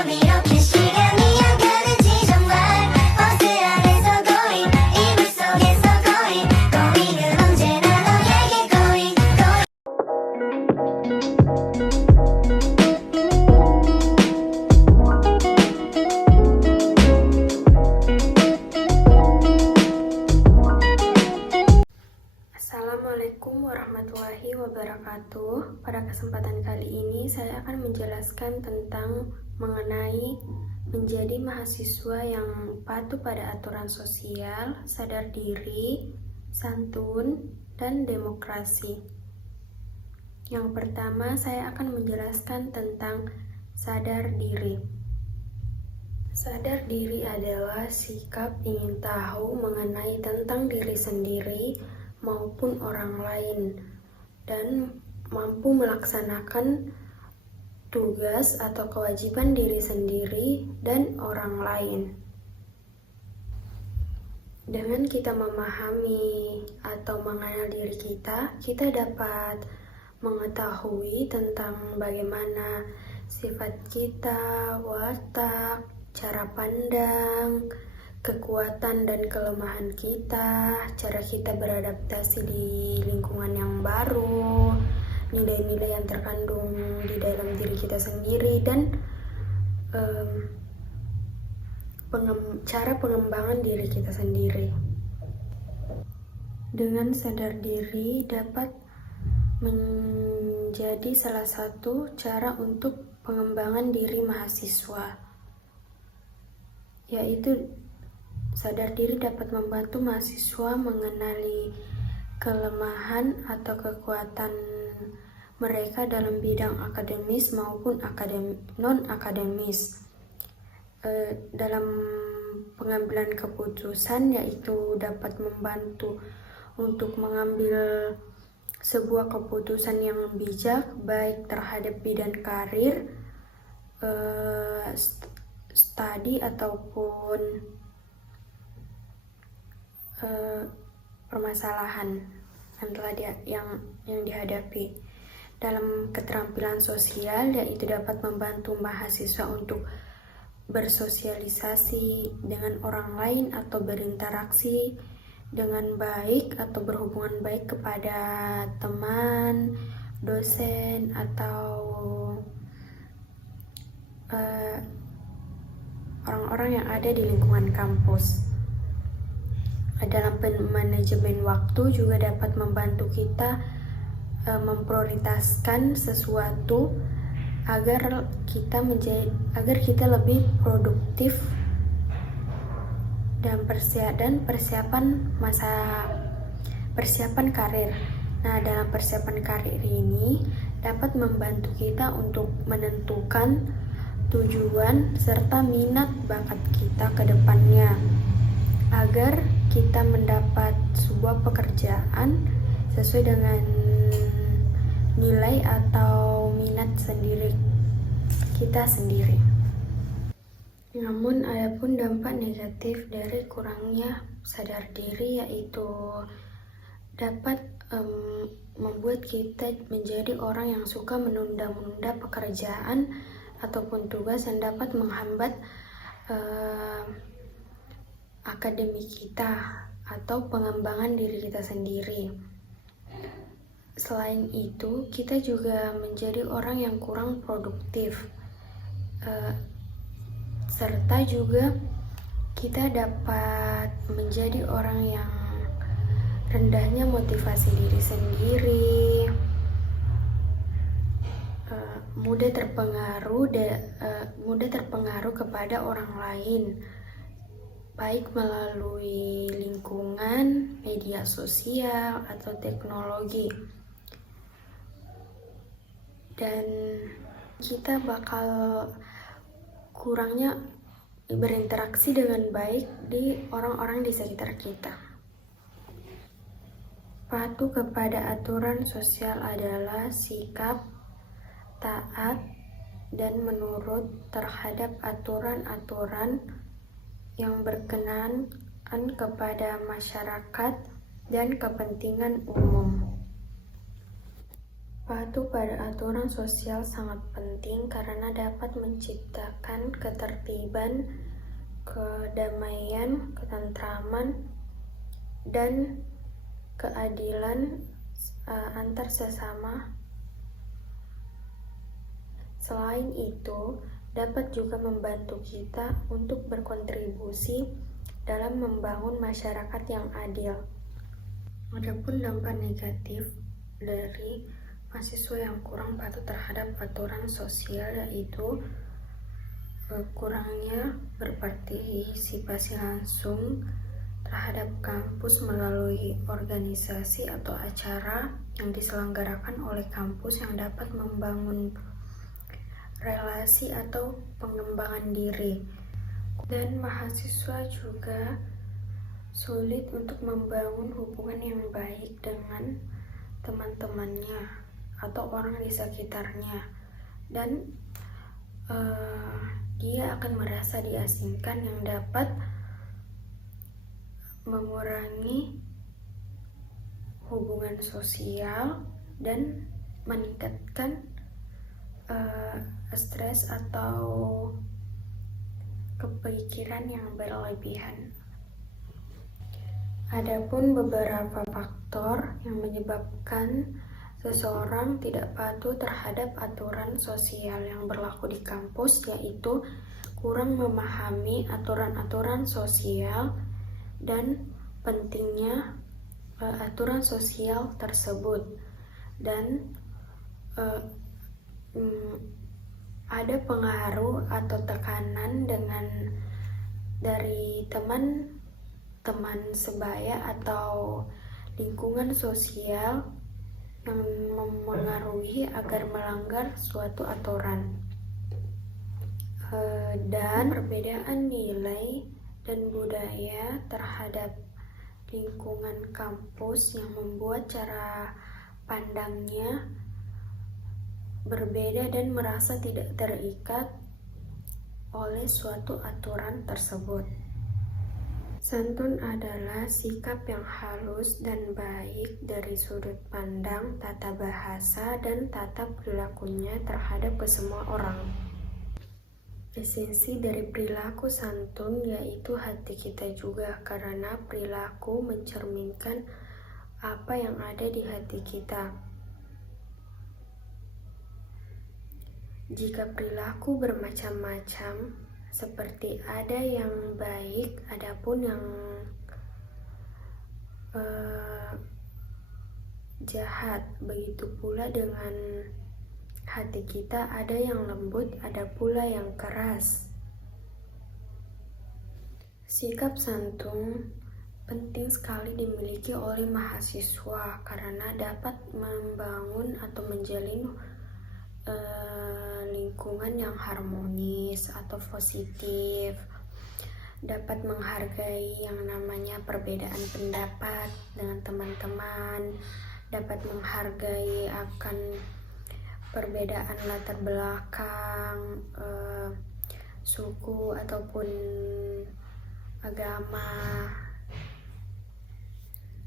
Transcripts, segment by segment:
밤 이렇게 시간이 안 가는지 정말 버스 안에서 going 이불 속에서 going은 언제나 너에게 going Assalamualaikum warahmatullahi wabarakatuh. Pada kesempatan kali ini saya akan menjelaskan tentang mengenai menjadi mahasiswa yang patuh pada aturan sosial, sadar diri, santun, dan demokrasi. Yang pertama, saya akan menjelaskan tentang sadar diri. Sadar diri adalah sikap ingin tahu mengenai tentang diri sendiri maupun orang lain dan mampu melaksanakan tugas atau kewajiban diri sendiri dan orang lain. Dengan kita memahami atau mengenal diri kita dapat mengetahui tentang bagaimana sifat kita, watak, cara pandang, kekuatan dan kelemahan kita, cara kita beradaptasi di lingkungan yang baru, nilai-nilai yang terkandung di dalam diri kita sendiri, dan cara pengembangan diri kita sendiri. Dengan sadar diri dapat menjadi salah satu cara untuk pengembangan diri mahasiswa, yaitu sadar diri dapat membantu mahasiswa mengenali kelemahan atau kekuatan mereka dalam bidang akademis maupun non-akademis. Dalam pengambilan keputusan, yaitu dapat membantu untuk mengambil sebuah keputusan yang bijak baik terhadap bidang karir, studi ataupun permasalahan yang dihadapi. Dalam keterampilan sosial, yaitu dapat membantu mahasiswa untuk bersosialisasi dengan orang lain atau berinteraksi dengan baik atau berhubungan baik kepada teman, dosen, atau orang-orang yang ada di lingkungan kampus. Dalam manajemen waktu juga dapat membantu kita memprioritaskan sesuatu agar kita lebih produktif dan persiapan karir. Nah, dalam persiapan karir ini dapat membantu kita untuk menentukan tujuan serta minat bakat kita ke depannya, agar kita mendapat sebuah pekerjaan sesuai dengan nilai atau minat kita sendiri. Namun ada pun dampak negatif dari kurangnya sadar diri, yaitu dapat membuat kita menjadi orang yang suka menunda-nunda pekerjaan ataupun tugas yang dapat menghambat akademik kita atau pengembangan diri kita sendiri. Selain itu, kita juga menjadi orang yang kurang produktif, serta juga kita dapat menjadi orang yang rendahnya motivasi diri sendiri, mudah terpengaruh kepada orang lain, baik melalui lingkungan, media sosial, atau teknologi. Dan kita bakal kurangnya berinteraksi dengan baik di orang-orang di sekitar kita. Patuh kepada aturan sosial adalah sikap taat dan menurut terhadap aturan-aturan yang berkenan kepada masyarakat dan kepentingan umum. Patuh pada aturan sosial sangat penting karena dapat menciptakan ketertiban, kedamaian, ketentraman, dan keadilan antar sesama. Selain itu, dapat juga membantu kita untuk berkontribusi dalam membangun masyarakat yang adil. Adapun dampak negatif dari mahasiswa yang kurang patuh terhadap aturan sosial yaitu kurangnya berpartisipasi langsung terhadap kampus melalui organisasi atau acara yang diselenggarakan oleh kampus yang dapat membangun relasi atau pengembangan diri. Dan mahasiswa juga sulit untuk membangun hubungan yang baik dengan teman-temannya atau orang di sekitarnya, dan dia akan merasa diasingkan yang dapat mengurangi hubungan sosial dan meningkatkan stres atau kepikiran yang berlebihan. Adapun beberapa faktor yang menyebabkan seseorang tidak patuh terhadap aturan sosial yang berlaku di kampus yaitu kurang memahami aturan-aturan sosial dan pentingnya aturan sosial tersebut, dan ada pengaruh atau tekanan dari teman sebaya atau lingkungan sosial yang memengaruhi agar melanggar suatu aturan. Dan perbedaan nilai dan budaya terhadap lingkungan kampus yang membuat cara pandangnya berbeda dan merasa tidak terikat oleh suatu aturan tersebut. Santun adalah sikap yang halus dan baik dari sudut pandang tata bahasa dan tata perilakunya terhadap kesemua orang. Esensi dari perilaku santun yaitu hati kita juga, karena perilaku mencerminkan apa yang ada di hati kita. Jika perilaku bermacam-macam, seperti ada yang baik, adapun yang jahat, begitu pula dengan hati kita, ada yang lembut, ada pula yang keras. Sikap santun penting sekali dimiliki oleh mahasiswa karena dapat membangun atau menjalin lingkungan yang harmonis atau positif, dapat menghargai yang namanya perbedaan pendapat dengan teman-teman, dapat menghargai akan perbedaan latar belakang, suku ataupun agama,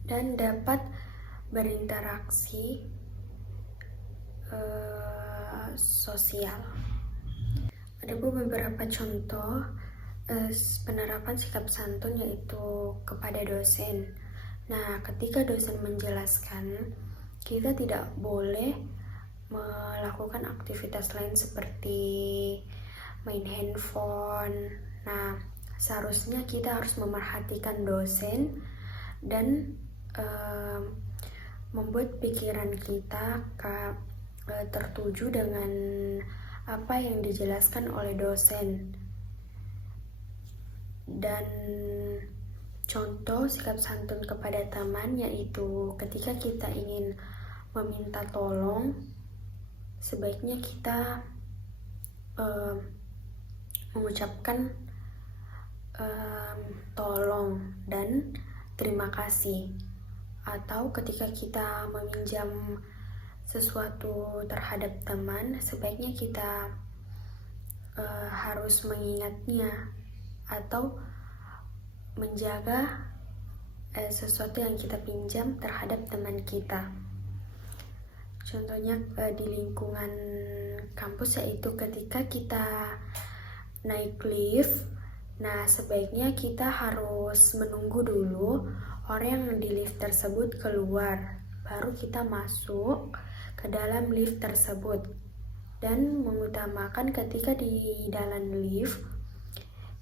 dan dapat berinteraksi sosial. Ada beberapa contoh penerapan sikap santun yaitu kepada dosen. Nah, ketika dosen menjelaskan, kita tidak boleh melakukan aktivitas lain seperti main handphone. Nah, seharusnya kita harus memerhatikan dosen dan membuat pikiran kita tertuju dengan apa yang dijelaskan oleh dosen. Dan contoh sikap santun kepada teman yaitu ketika kita ingin meminta tolong, sebaiknya kita mengucapkan tolong dan terima kasih. Atau ketika kita meminjam sesuatu terhadap teman, sebaiknya kita harus mengingatnya atau menjaga sesuatu yang kita pinjam terhadap teman kita. Contohnya di lingkungan kampus, yaitu ketika kita naik lift, nah sebaiknya kita harus menunggu dulu orang yang di lift tersebut keluar, baru kita masuk ke dalam lift tersebut. Dan mengutamakan ketika di dalam lift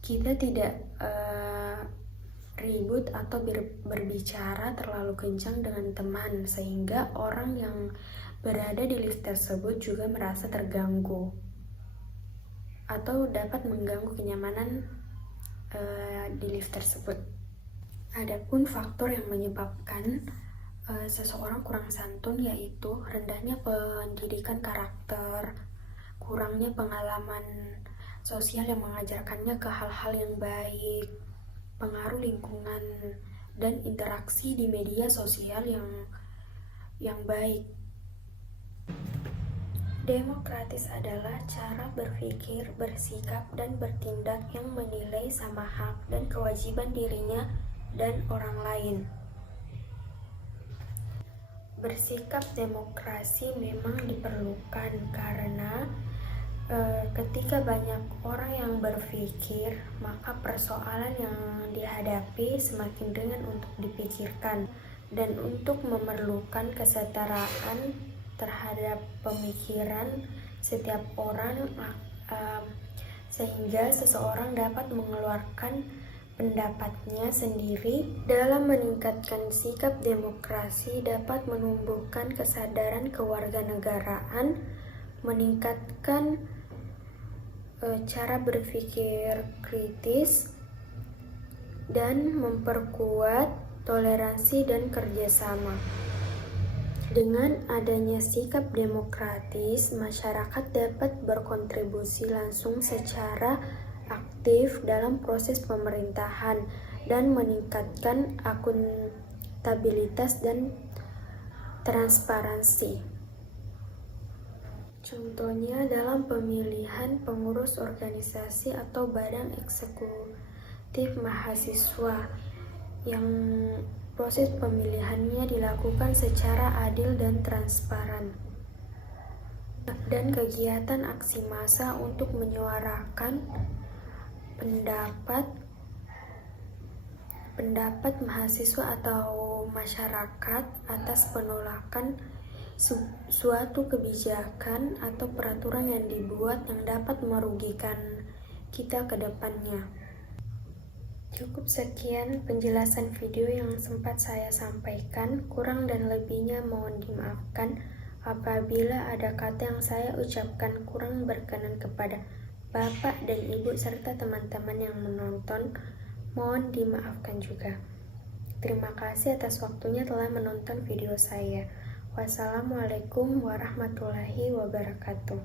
kita tidak ribut atau berbicara terlalu kencang dengan teman, sehingga orang yang berada di lift tersebut juga merasa terganggu atau dapat mengganggu kenyamanan di lift tersebut. Adapun faktor yang menyebabkan seseorang kurang santun, yaitu rendahnya pendidikan karakter, kurangnya pengalaman sosial yang mengajarkannya ke hal-hal yang baik, pengaruh lingkungan, dan interaksi di media sosial yang baik. Demokratis adalah cara berpikir, bersikap, dan bertindak yang menilai sama hak dan kewajiban dirinya dan orang lain. Bersikap demokrasi memang diperlukan karena ketika banyak orang yang berpikir, maka persoalan yang dihadapi semakin ringan untuk dipikirkan, dan untuk memerlukan kesetaraan terhadap pemikiran setiap orang, sehingga seseorang dapat mengeluarkan pendapatnya sendiri. Dalam meningkatkan sikap demokrasi dapat menumbuhkan kesadaran kewarganegaraan, meningkatkan cara berpikir kritis, dan memperkuat toleransi dan kerjasama. Dengan adanya sikap demokratis, masyarakat dapat berkontribusi langsung secara aktif dalam proses pemerintahan dan meningkatkan akuntabilitas dan transparansi. Contohnya dalam pemilihan pengurus organisasi atau badan eksekutif mahasiswa, yang proses pemilihannya dilakukan secara adil dan transparan. Dan kegiatan aksi massa untuk menyuarakan pendapat mahasiswa atau masyarakat atas penolakan suatu kebijakan atau peraturan yang dibuat yang dapat merugikan kita ke depannya. Cukup sekian penjelasan video yang sempat saya sampaikan. Kurang dan lebihnya mohon dimaafkan apabila ada kata yang saya ucapkan kurang berkenan kepada Bapak dan Ibu serta teman-teman yang menonton. Mohon dimaafkan juga. Terima kasih atas waktunya telah menonton video saya. Wassalamualaikum warahmatullahi wabarakatuh.